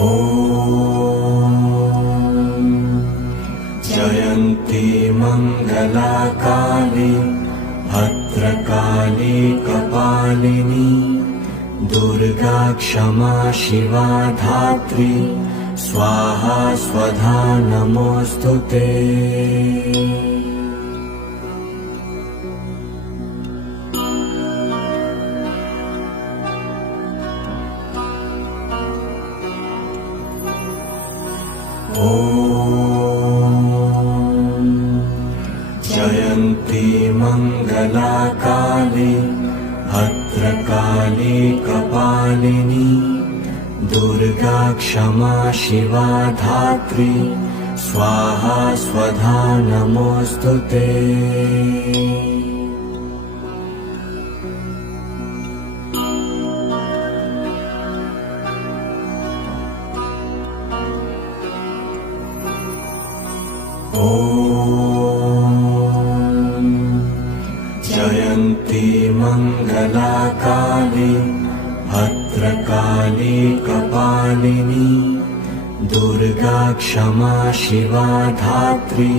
ॐ जयन्ती मङ्गलाकाली भद्रकाली कपालिनी दुर्गा क्षमा शिवा धात्री स्वाहा स्वधा नमोऽस्तुते। ॐ जयन्ती मङ्गलाकाली भद्रकाली कपालिनी दुर्गा क्षमा शिवा धात्री स्वाहा स्वधा नमोऽस्तुते। ॐ जयन्ती मङ्गलाकाली भद्रकाली कपालिनी दुर्गा क्षमा शिवा धात्री